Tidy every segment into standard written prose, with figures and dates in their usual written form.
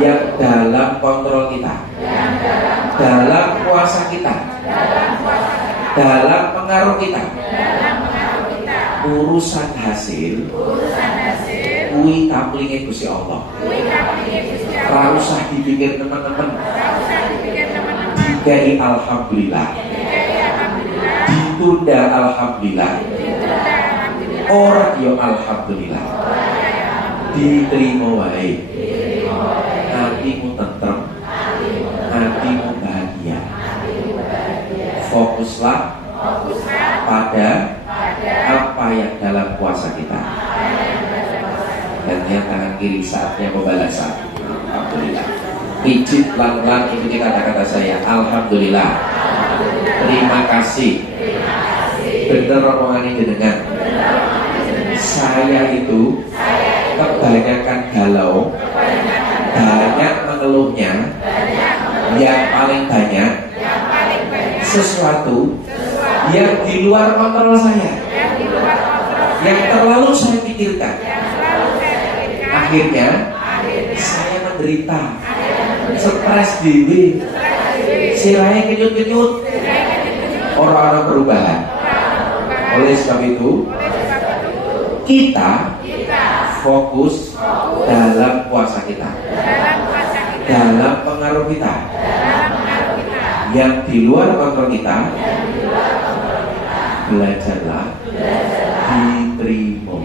yang dalam kontrol kita, dalam kuasa kita, dalam pengaruh kita. Urusan hasil kuwi kaplinge Gusti Allah. Ora usah dipikir teman-teman. Dikai alhamdulillah, ditunda alhamdulillah, ora yo alhamdulillah, diterima wae. Hatimu tentrem, hatimu bahagia. Fokuslah pada apa yang dalam kuasa kita. Dan yang tangan kiri saatnya pembalasan. Alhamdulillah. Pijit pelan-pelan, ikuti kata-kata saya. Alhamdulillah. Terima kasih. Bener omongan ini dengan saya itu kebanyakan galau, banyak mengeluhnya, yang paling banyak sesuatu yang di luar kontrol saya, yang terlalu saya pikirkan. Akhirnya saya menderita, stres diri, sirahnya kenyut-kenyut, orang-orang perubahan. Oleh sebab itu kita fokus dalam kuasa kita, dalam pengaruh kita, yang di luar kontrol kita. Belajarlah diterima,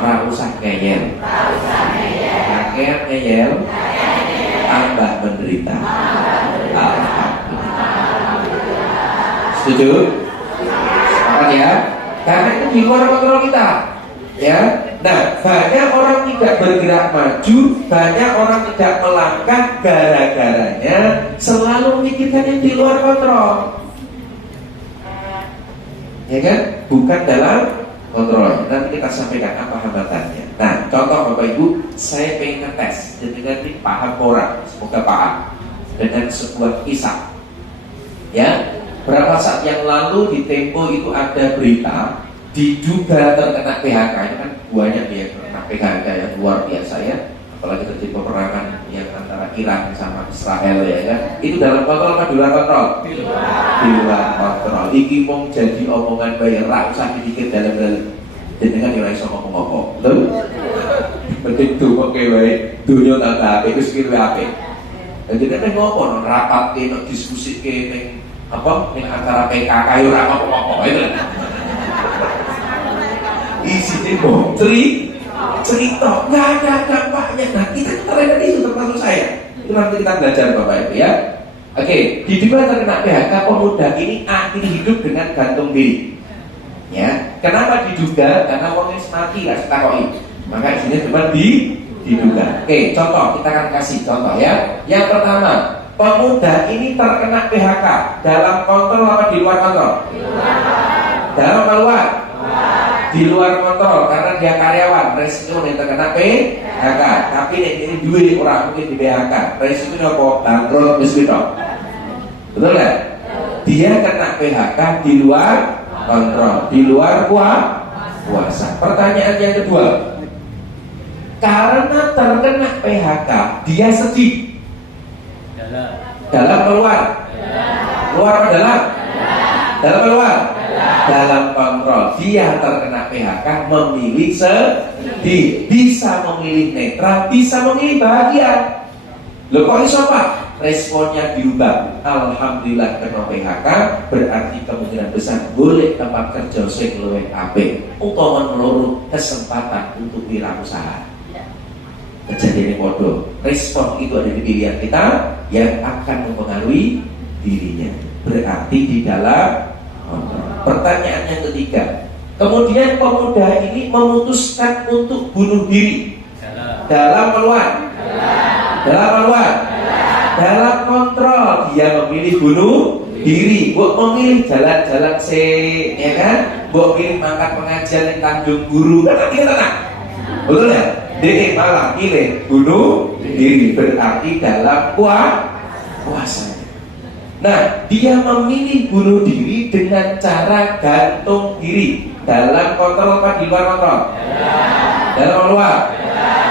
ora usah ngeyel, kakek ngeyel tambah menderita. Setuju? Sepakat ya? Karena itu di luar kontrol kita, ya. Nah, banyak orang tidak bergerak maju, banyak orang tidak melangkah gara-garanya selalu memikirkan yang di luar kontrol. Ya kan? Bukan dalam kontrol. Nanti kita sampaikan apa hambatannya. Nah, contoh Bapak Ibu, saya pengen ngetes, jadi nanti paham orang, semoga paham dengan sebuah kisah. Ya, berapa saat yang lalu di Tempo itu ada berita diduga terkena PHK. Itu kan banyak ya terkena PHK yang luar biasa ya. Apalagi terjadi peperangan yang antara Iran sama Israel ya kan. Itu dalam kontrol apa di luar kontrol? Di luar kontrol. Iki mong jadi omongan bayar, rak usah dipikir dalam-dalam. Jenengan ora iso ngomong apa. Betul? Begitu kok wae dunya tak apik wis kira apik. Jadi nek ngopo rapat ke diskusi ke ning apa ning antara PKK yo ora apa-apa itu. Isine kok cerita nggak ada dampaknya. Nah kita terlihat itu termasuk saya. Itu nanti kita belajar Bapak Ibu ya. Oke, diduga terkena PHK pemuda ini akhiri hidup dengan gantung diri. Ya, kenapa diduga? Karena orangnya mati lah setakoi. Maka isinya cuma diduga. Oke, contoh kita akan kasih contoh ya. Yang pertama, pemuda ini terkena PHK dalam kontrol apa di luar kontrol? Dalam apa luar? Di luar kontrol karena dia karyawan, resiko yang terkena PHK. Tapi ini duit orang mungkin di PHK, resikonya apa? Bangkrut miskin dong. Betul nggak? Dia kena PHK di luar kontrol, di luar kuasa. Pertanyaan yang kedua, karena terkena PHK, dia sedih. Dalam keluar? Luar apa dalam? Dalam keluar? Dalam kontrol. Dia terkena PHK memilih sedih, bisa memilih netral, bisa memilih bahagia. Loh kok iso Pak? Responnya diubah. Alhamdulillah kena PHK berarti kemungkinan besar boleh tempat kerja sing luwih apik utawa meluruh kesempatan untuk wirausaha. Kejadian podo. Respon itu ada di pilihan kita yang akan mempengaruhi dirinya. Berarti di dalam kontrol. Pertanyaan yang ketiga, kemudian pemuda ini memutuskan untuk bunuh diri. Dalam keluar? Dalam keluar? Dalam kontrol. Dia memilih bunuh diri. Buat memilih jalan-jalan ya kan? Buat memilih mangkat pengajian di Tanjung Guru. Kan kita tenang. Betul ya? Dia malah pilih bunuh diri. Berarti dalam kuasa. Nah, dia memilih bunuh diri dengan cara gantung diri. Dalam kontrol apa di luar kontrol? Dalam luar?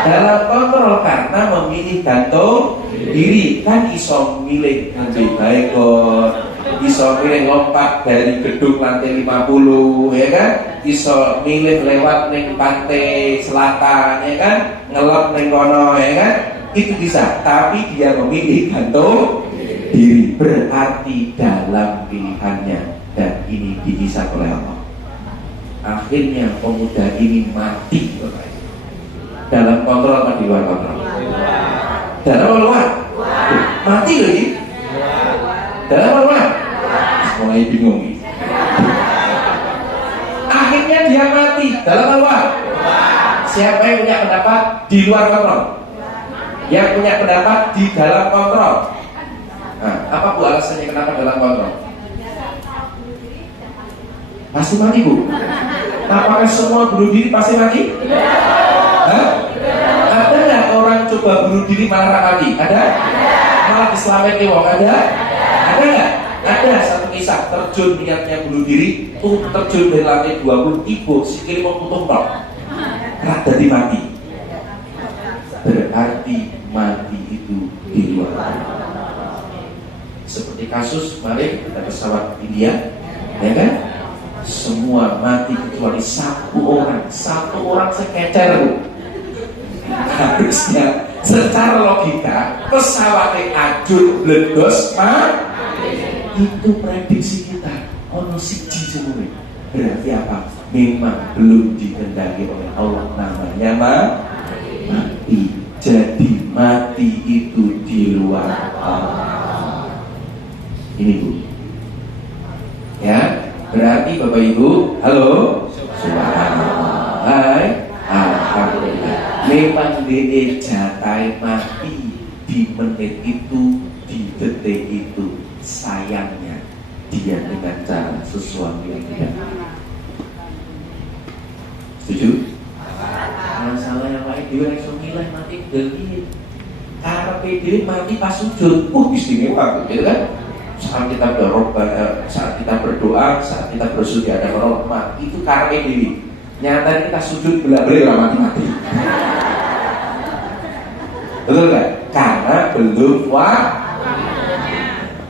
dalam kontrol karena memilih gantung diri. Kan iso milih lebih baik kok, iso milih lompat dari gedung lantai 50 ya kan, iso milih lewat neng pantai selatan ya kan, ngelap neng kono ya kan, itu bisa. Tapi dia memilih gantung diri, berarti dalam pilihannya, dan ini dihisab oleh Allah. Akhirnya pemuda ini mati dalam kontrol apa di luar kontrol? Dalam apa luar? Mati loh ini. Dalam apa luar? Mulai bingung ini. Akhirnya dia mati dalam apa luar? Siapa yang punya pendapat di luar kontrol? Yang punya pendapat di dalam kontrol. Nah, apa Bu alasannya kenapa dalam kontrol? Pasti mati Bu. Apakah semua bunuh diri pasti mati? Hah? Ada nggak orang coba bunuh diri malah mati? Ada? Malah diselamatkan wong ada? Ada nggak? Ada satu kisah terjun niatnya bunuh diri, tuh terjun dari lantai 20 ibu sikil mau tutup tok. Rada mati. Berarti mati itu di luar. Seperti kasus kemarin ada pesawat India, ya kan? Semua mati kecuali satu orang sekecer. Harusnya secara logika pesawatnya ajur bledos mati. Itu prediksi kita. Ono siji semua. Berarti apa? Memang belum dikehendaki oleh Allah, namanya mati. Jadi mati itu di luar Allah. Ini Bu. Ya. Berarti Bapak Ibu, halo, subhanallah, hai, alhamdulillah. Memang dede jatai mati di menit itu, di detik itu. Sayangnya dia dengan cara sesuatu yang tidak. Setuju? Masalah yang lain dia langsung nilai mati beli. Karena PD mati pas sujud, istimewa, gitu kan? Saat kita berdoa, saat kita bersujud ada rahmat, itu karena diri. Nyata kita sujud bela-beli orang mati-mati. Betul kan? Karena belum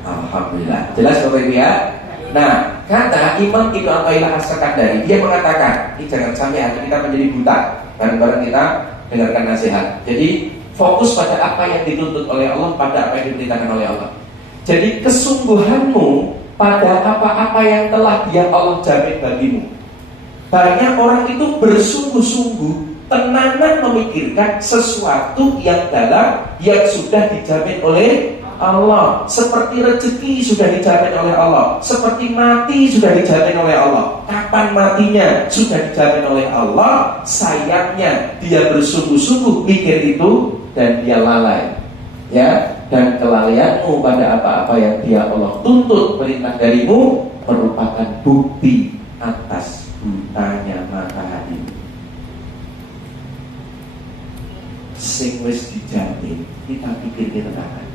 alhamdulillah. Jelas Bapak Ibu ya? Nah, kata Imam Ibnu Athaillah As-Sakandari, dia mengatakan, ini jangan sampai hati kita menjadi buta. Bareng-bareng kita dengarkan nasihat. Jadi fokus pada apa yang dituntut oleh Allah, pada apa yang diperintahkan oleh Allah. Jadi kesungguhanmu pada apa-apa yang telah Dia Allah jamin bagimu. Banyak orang itu bersungguh-sungguh tenanan memikirkan sesuatu yang dalam, yang sudah dijamin oleh Allah. Seperti rezeki sudah dijamin oleh Allah, seperti mati sudah dijamin oleh Allah. Kapan matinya sudah dijamin oleh Allah. Sayangnya dia bersungguh-sungguh mikir itu dan dia lalai. Ya, dan kelalaianmu pada apa-apa yang Dia Allah tuntut perintah darimu merupakan bukti atas butanya mata hatimu. Sing wis dijamin kita pikir kita tahan,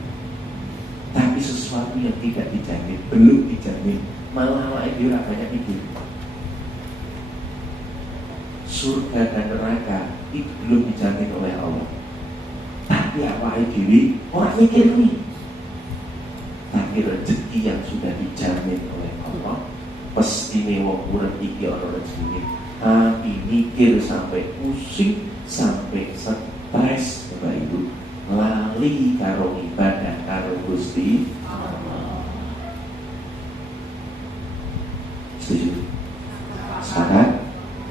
tapi sesuatu yang tidak dijamin, belum dijamin, malah dia banyak pikir. Surga dan neraka itu belum dijamin oleh Allah, tapi awake dhewe ora mikir nih. Tapi rezeki yang sudah dijamin oleh Allah, pasti wong urip iki ana rezeki. Tapi mikir sampai pusing, sampai stres, Bapak Ibu, lali karo ibadah karo Gusti Allah. Setuju? Sepakat?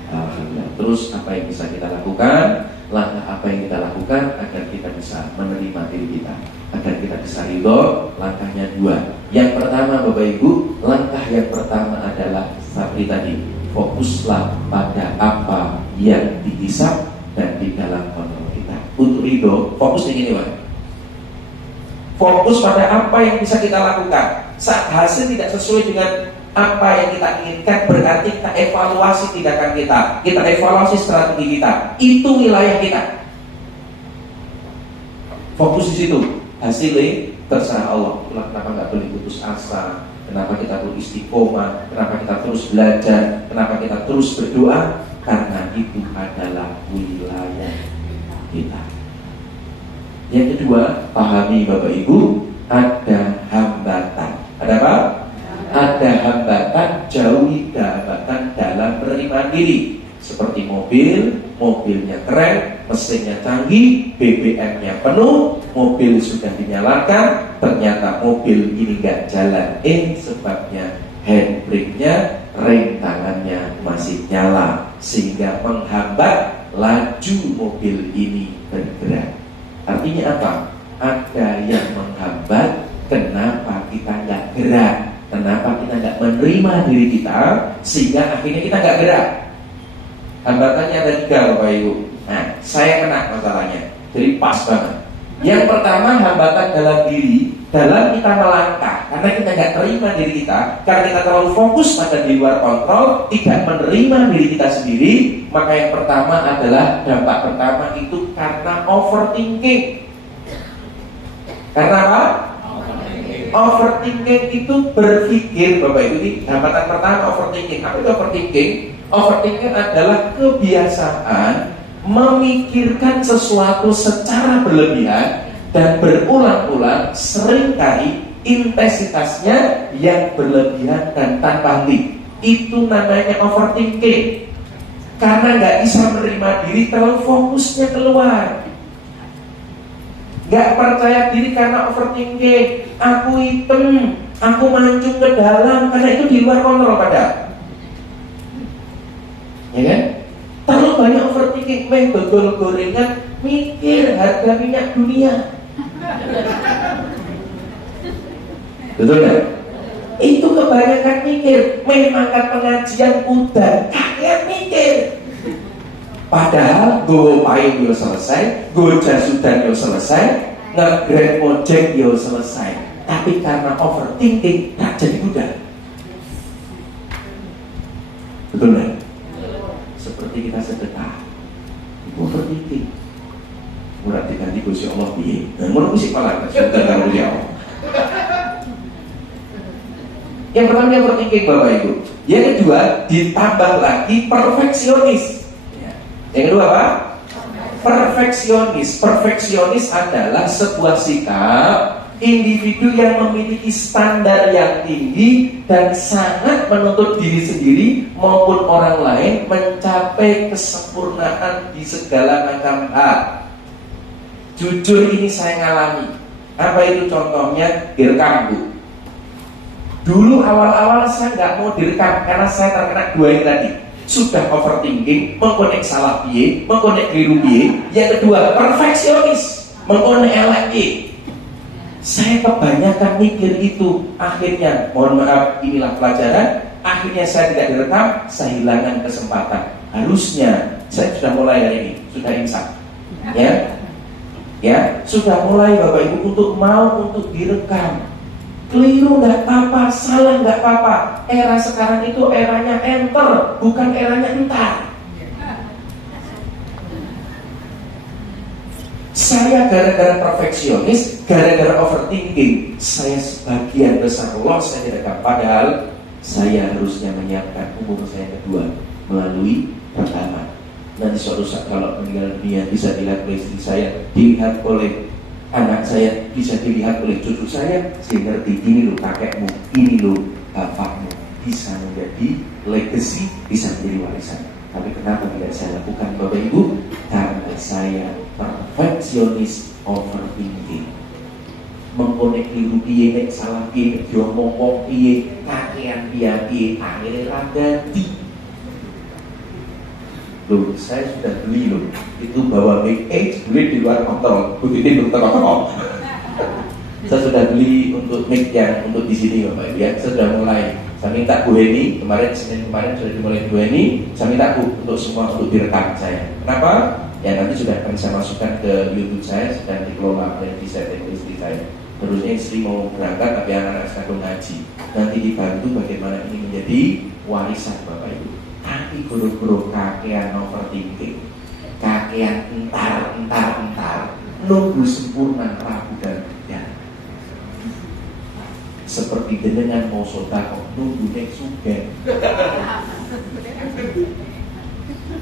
Alhamdulillah. Terus apa yang bisa kita lakukan? Langkah apa yang kita lakukan agar kita bisa menerima diri kita, agar kita bisa ridho? Langkahnya dua. Yang pertama Bapak Ibu, langkah yang pertama adalah seperti tadi, fokuslah pada apa yang dihisab dan di dalam kontrol kita. Untuk ridho, fokusnya gini Pak, fokus pada apa yang bisa kita lakukan. Saat hasil tidak sesuai dengan apa yang kita inginkan, berarti kita evaluasi tindakan kita, kita evaluasi strategi kita. Itu wilayah kita. Fokus di situ. Hasilnya terserah Allah. Kenapa nggak boleh putus asa? Kenapa kita perlu istiqomah? Kenapa kita terus belajar? Kenapa kita terus berdoa? Karena itu adalah wilayah kita. Yang kedua, pahami Bapak Ibu, ada hambatan. Ada apa? Ada hambatan, jauhi hambatan dalam menerima diri. Seperti mobilnya keren, mesinnya canggih, BBM-nya penuh, mobil sudah dinyalakan, ternyata mobil ini gak jalan. Sebabnya handbrake-nya, rem tangannya masih nyala, sehingga menghambat laju mobil ini bergerak. Artinya apa? Ada yang menghambat. Kenapa kita nggak gerak? Kenapa kita nggak menerima diri kita, sehingga akhirnya kita nggak gerak? Hambatannya ada 3 Bapak Ibu. Nah, saya kena masalahnya, jadi pas banget. Yang pertama, hambatan dalam diri, dalam kita melangkah, karena kita nggak terima diri kita, karena kita terlalu fokus pada di luar kontrol, tidak menerima diri kita sendiri. Maka yang pertama adalah, dampak pertama itu karena overthinking. Karena apa? Overthinking itu berpikir, Bapak Ibu, ini hambatan pertama overthinking. Apa itu overthinking? Overthinking adalah kebiasaan memikirkan sesuatu secara berlebihan dan berulang-ulang, seringkali intensitasnya yang berlebihan dan tanpa henti. Itu namanya overthinking. Karena nggak bisa menerima diri, terlalu fokusnya keluar. Nggak percaya diri karena overthinking. Aku hitam, aku mancung ke dalam, karena itu di luar kontrol pada. Ya kan? Terlalu banyak overthinking, dodol gorengan, mikir harga minyak dunia. Betul kan? Itu kebanyakan mikir. Makan pengajian udah kalian mikir. Padahal gue payung yo selesai, gue jasudan yo selesai, nge-grab ojek yo selesai. Tapi karena overthinking, tak jadi mudah. Betul kan? Seperti kita sedekah, overthinking. Murah diganti Gusti Allah piye? Nah, ngono mesti malah sudah karo Gusti Allah. Yang pertama overthinking Bapak Ibu. Yang kedua, ditambah lagi perfeksionis. Yang kedua apa? Perfeksionis. Perfeksionis adalah sebuah sikap individu yang memiliki standar yang tinggi dan sangat menuntut diri sendiri maupun orang lain mencapai kesempurnaan di segala macam hal. Jujur ini saya ngalami. Apa itu contohnya? Direkam, Bu. Dulu awal-awal saya nggak mau direkam karena saya terkena 2 yang tadi. Sudah overthinking, mengkonek salah piye, mengkonek keliru piye. Yang kedua, perfeksionis, mengkonek elek piye. Saya kebanyakan mikir itu. Akhirnya, mohon maaf, inilah pelajaran. Akhirnya saya tidak direkam, saya hilangkan kesempatan. Harusnya saya sudah mulai hari ini, sudah insaf. Ya, sudah mulai Bapak Ibu untuk direkam. Keliru nggak apa-apa, salah nggak apa-apa. Era sekarang itu eranya enter, bukan eranya entar. Saya gara-gara perfeksionis, gara-gara overthinking, saya sebagian besar loss saya direkam. Padahal saya harusnya menyiapkan umur saya kedua melalui pertama. Nanti suatu saat kalau meninggal dunia bisa dilihat oleh istri saya, dilihat oleh anak saya, bisa dilihat oleh cucu saya, sehingga ngerti ini loh kakekmu, ini loh bapakmu, bisa menjadi legacy, bisa menjadi warisan. Tapi kenapa tidak saya lakukan Bapak Ibu? Karena saya perfeksionis overthinking. Mengkonek keliru piye, nek salah piye, diomong piye, kakean piye, akhirnya ragati. Loh, saya sudah beli loh. Itu bawa make age beli di luar kontrol. Buktiin dokter kontrol. Saya sudah beli untuk make yang untuk di sini Bapak Ibu ya. Saya sudah mulai. Saya minta Bu Heni Senin kemarin sudah dimulai Bu Heni. Saya minta Bu untuk semua untuk direkam saya. Kenapa? Ya nanti sudah akan saya masukkan ke YouTube saya, sedang dikelola dan disetting istri saya. Terusnya istri mau berangkat tapi anak-anak sedang ngaji. Nanti dibantu bagaimana ini menjadi warisan Bapak Ibu. Tapi guru-guru kakean overthinking, kakean entar, nunggu sempurna Rabu dan ya. Seperti dengan mau sodako, nunggu nek sugen.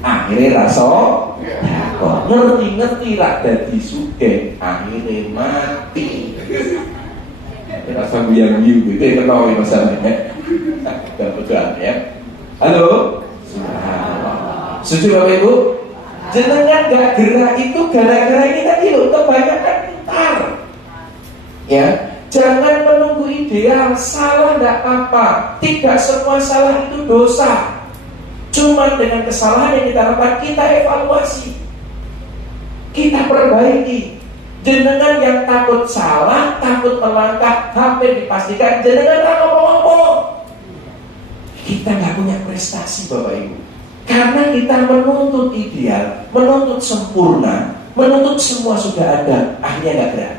Akhirnya raso, kok ngerti-ngerti rak dadi sugih akhirnya mati. Rasa buyang-buyang gitu ketahui masalahnya. Mudah-mudahan ya. Halo. Subhanallah. Setuju Bapak Ibu? Jenengan gak gerak itu gara-gara ini tadi loh, kebanyakan pintar. Ya, jangan menunggu ideal. Salah gak apa-apa. Tidak semua salah itu dosa. Cuma dengan kesalahan yang kita lakukan, kita evaluasi, kita perbaiki. Jenengan yang takut salah, takut melangkah, hampir dipastikan jenengan tak ngomong-ngomong. Kita nggak punya prestasi Bapak Ibu, karena kita menuntut ideal, menuntut sempurna, menuntut semua sudah ada, akhirnya nggak gerak.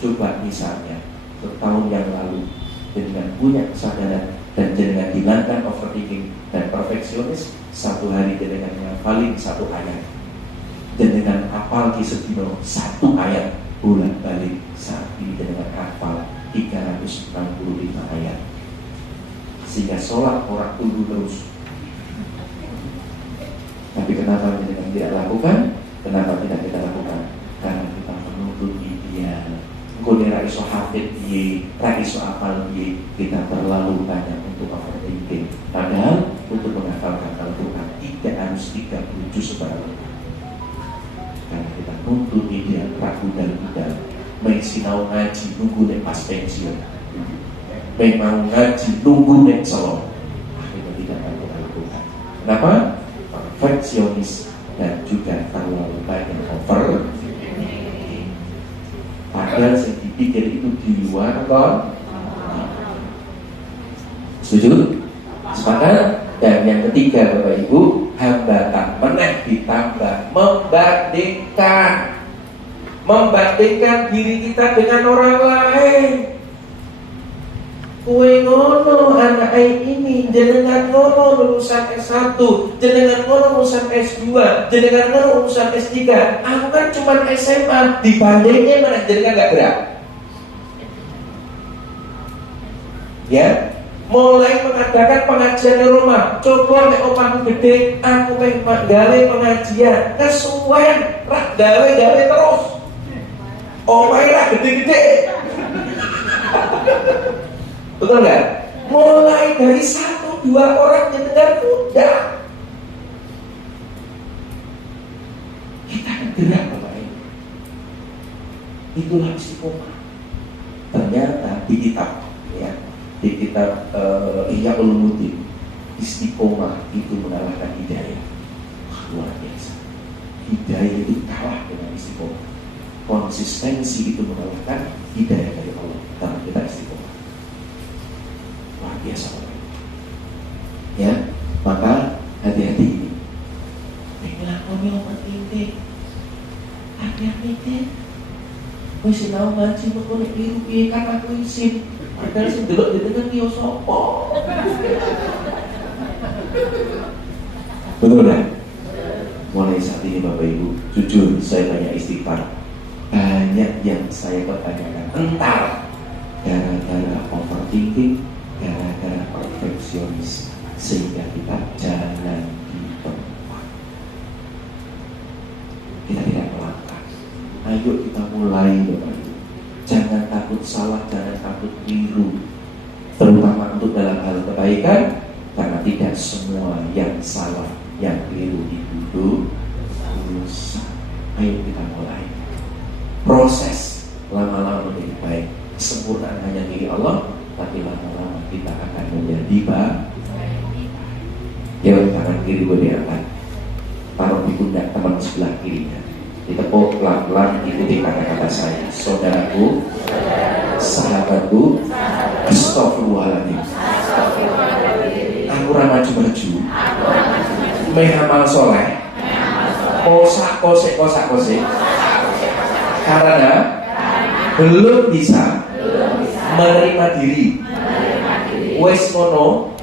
Coba misalnya setahun yang lalu jenengan punya kesadaran dan jenengan hilangkan overthinking dan perfeksionis, satu hari jenengan ngafalin satu ayat. Jenengan hafal ki sedino satu ayat bolak-balik, saat ini jenengan hafal 365 ayat. Sehingga sholat orang tunggu terus. Tapi kenapa jenengan tidak lakukan? Kenapa tidak kita lakukan? Karena kita menuntut ideal. Engko nek iso hafid piye, ra iso hafal piye, kita terlalu banyak untuk overthinking. Padahal untuk menghafalkan Al-Quran tidak harus 30 juz sebarang. Karena kita nuntut ideal, ragu dan budal. Main sinau ngaji nunggu nek pas pensiun. Memang ngaji nunggu nek solo. Akhirnya tidak mampu lakukan. Kenapa? Perfeksionis dan juga terlalu banyak overthinking. Padahal yang dipikir itu di luar kon. Setuju? Sepakat? Dan yang ketiga Bapak Ibu, hambatan meneh ditambah membandingkan diri kita dengan orang lain. Kue ngono anak ini, jenengan ngono lulusan S1, jenengan ngono lulusan S2, jenengan ngono lulusan S3. Aku kan cuma SMA, dibandingnya mana jenengan gak gerak. Ya, mulai mengadakan pengajian di rumah. Coba nek omahku gede, aku pengen gawe pengajian. Kesuwen, rak gawe terus. Omahe rak gede-gede. Betul nggak? Mulai dari 1-2 orang yang dengar udah. Kita gerak Bapak Ibu. Itulah istiqomah. Ternyata di kitab ya, di kitab Ihya Ulumuddin, istiqomah itu mengalahkan hidayah. Luar biasa. Hidayah itu kalah dengan istiqomah. Konsistensi itu mengalahkan hidayah dari Allah. Karena kita istiqomah. Luar biasa. Ya, maka hati-hati ini. Pengilah kami overthinking. Hati-hati deh. Kowe sinau ngaji kok nek kliru piye kan aku isin. Padahal sing delok ditengen ki yo sapa. Betul kan? Mulai saat ini Bapak Ibu, jujur saya banyak istighfar. Banyak yang saya pertanyakan entar gara-gara overthinking, gara-gara perfeksionis, sehingga kita jalan di tempat. Kita tidak melangkah. Ayo kita mulai Bapak Ibu. Jangan takut salah, jangan takut keliru, terutama untuk dalam hal kebaikan. Karena tidak semua yang salah, yang keliru itu dosa. Ayo kita mulai. Proses lama-lama menjadi baik. Kesempurnaan hanya milik Allah, tapi lama-lama kita akan menjadi baik. Ya, tangan kiri boleh diangkat, taruh di pundak teman sebelah kirinya, ditepuk pelan-pelan, ikuti kata-kata saya. Saudaraku, sahabatku, astagfirullahaladzim. Aku maju-maju, mehamal soleh, kosak-kosek, karena belum bisa menerima diri. Wes mono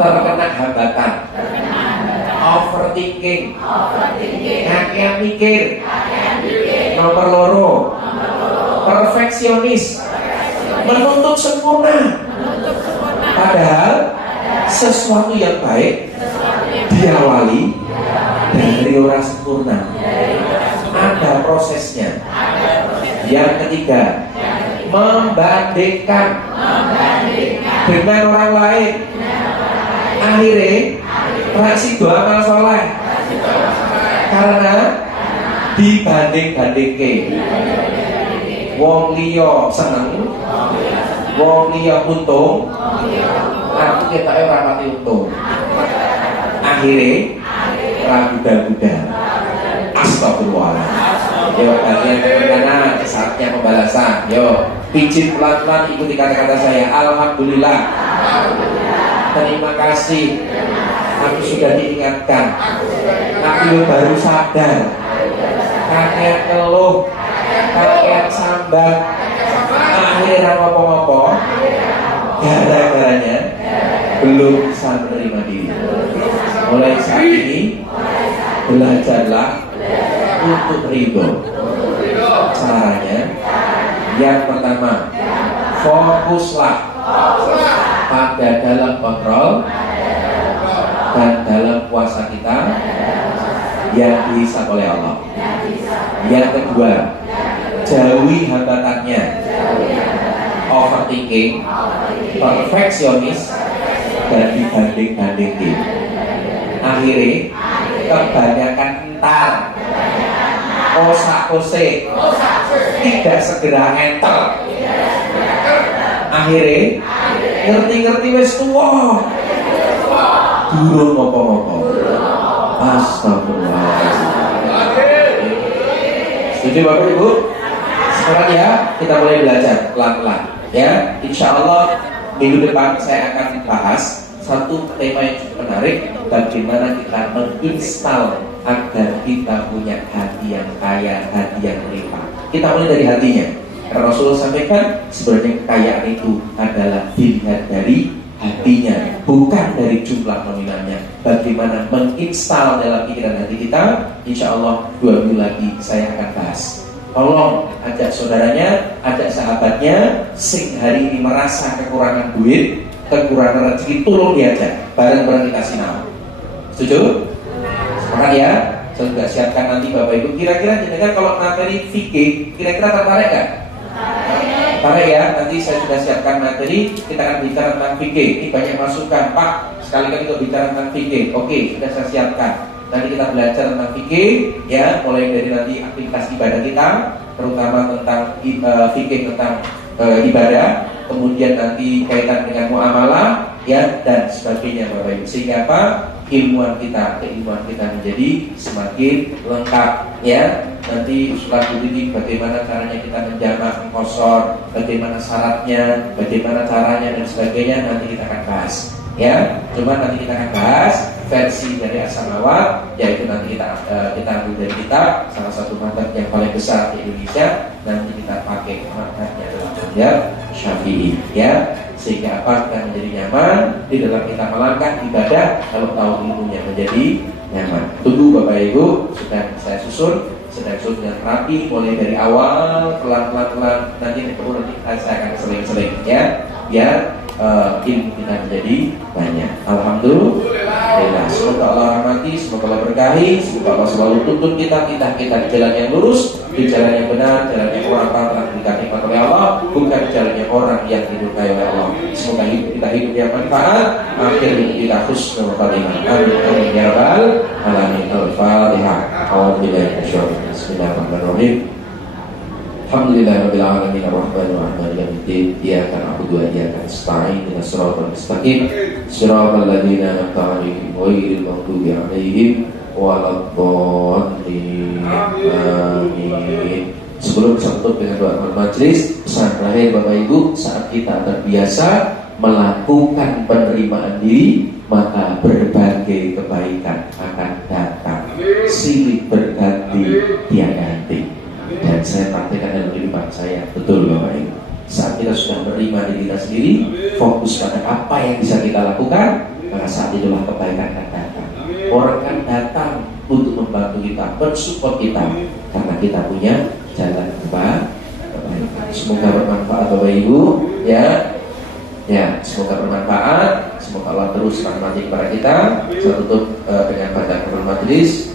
terkena hambatan, overthinking, kakean mikir, nomor loro, perfeksionis, menuntut sempurna. Padahal sesuatu yang baik diawali dari orang sempurna, ada prosesnya. Yang ketiga, membandingkan dengan orang lain. Akhirnya reaksi doa amal soleh karena dibanding-bandingke. Wong liya seneng, wong liya untung, aku ketoke ora pati untung. Akhirnya ragu-ragu. Astagfirullah. Yo kalian bagaimana saatnya pembalasan. Yo pijit pelan-pelan, ikuti kata-kata saya. Alhamdulillah. Terima kasih. Aku sudah diingatkan. Aku baru sadar. Kakek keluh, kakek sambat. Akhirnya ngopo-ngopo. Gara-garanya belum bisa menerima diri. Mulai saat ini belajarlah untuk ridho. Caranya yang pertama, fokuslah pada dalam kontrol dan dalam puasa kita yang dihisab oleh Allah. Yang kedua, jauhi hambatannya, overthinking, perfeksionis, dan dibanding-bandingin. Akhirnya kebanyakan entar, osak-osek, tidak segera enter. Akhirnya ngerti-ngerti wis tuwa, durung ngopo-ngopo. Astagfirullah. Setuju Bapak Ibu? Sekarang ya kita mulai belajar pelan-pelan. Ya, insya Allah minggu depan saya akan bahas satu tema yang cukup menarik, bagaimana kita menginstal agar kita punya hati yang kaya, hati yang melimpah. Kita mulai dari hatinya. Karena Rasulullah sampaikan sebenarnya kekayaan itu adalah dilihat dari hatinya, bukan dari jumlah nominalnya. Bagaimana menginstal dalam pikiran hati kita, insya Allah 2 minggu lagi saya akan bahas. Tolong ajak saudaranya, ajak sahabatnya, sing hari ini merasa kekurangan duit, kekurangan rezeki, tolong diajak, bareng-bareng kita sinau. Setuju? Sepakat ya? Saya sudah siapkan nanti Bapak Ibu. Kira-kira jenengan kalau materi fikih, kira-kira tertarik nggak? Tertarik ya? Nanti saya sudah siapkan materi, kita akan bicara tentang fikih. Ini banyak masukan, Pak. Sekali-kali kita bicara tentang fikih. Oke, sudah saya siapkan. Nanti kita belajar tentang fikih, ya, mulai dari nanti aktivitas ibadah kita, terutama tentang fikih tentang ibadah, kemudian nanti kaitan dengan muamalah, ya, dan sebagainya, Bapak Ibu. Sehingga apa? Keilmuan kita menjadi semakin lengkap, ya. Nanti sholat ini bagaimana caranya kita menjamak, mengkosor, bagaimana syaratnya, bagaimana caranya dan sebagainya, nanti kita akan bahas. Ya, cuma nanti kita akan bahas versi dari As-Samawat, yaitu nanti kita ambil dari kitab salah satu mazhab yang paling besar di Indonesia. Nanti kita pakai mazhabnya adalah mazhab Syafi'i, ya, sehingga apa, kita menjadi nyaman di dalam kita melangkah ibadah kalau tahu ilmunya, menjadi nyaman. Tunggu Bapak Ibu, sudah saya susun dengan rapi, mulai dari awal pelan-pelan, nanti saya akan sering-sering, ya, biar ilmu kita menjadi banyak. Alhamdulillah. Semoga Allah rahmati, semoga Allah berkahi, semoga Allah selalu tuntun kita di jalan yang lurus, di jalan yang benar, jalan yang orang telah diberikan nikmat oleh Allah, bukan jalan yang orang yang didurkai oleh Allah. Semoga kita hidup yang manfaat, akhir hidup kita husnul khatimah. Amin ya rabbal alamin. Al-Fatihah. Bismillahirrahmanirrahim. Alhamdulillahirabbil alamin arrahmanir rahim maliki yaumiddin iyyaka na'budu wa iyyaka nasta'in ihdinas siratal mustaqim siratal ladzina an'amta 'alaihim ghairil maghdubi 'alaihim waladdallin. Amin. Sebelum saya tutup dengan doa majelis, pesan terakhir Bapak Ibu, saat kita terbiasa melakukan penerimaan diri, maka berbagai kebaikan akan datang silih berganti tiada henti. Dan saya praktekkan dalam kehidupan saya, betul Bapak Ibu. Saat kita sudah menerima diri kita sendiri, fokus pada apa yang bisa kita lakukan, maka saat itulah kebaikan akan datang. Orang akan datang untuk membantu kita, mensupport kita, karena kita punya jalan kebaikan. Semoga bermanfaat Bapak Ibu, ya. Semoga bermanfaat. Semoga Allah terus rahmati kepada kita. Saya tutup dengan bacaan majelis.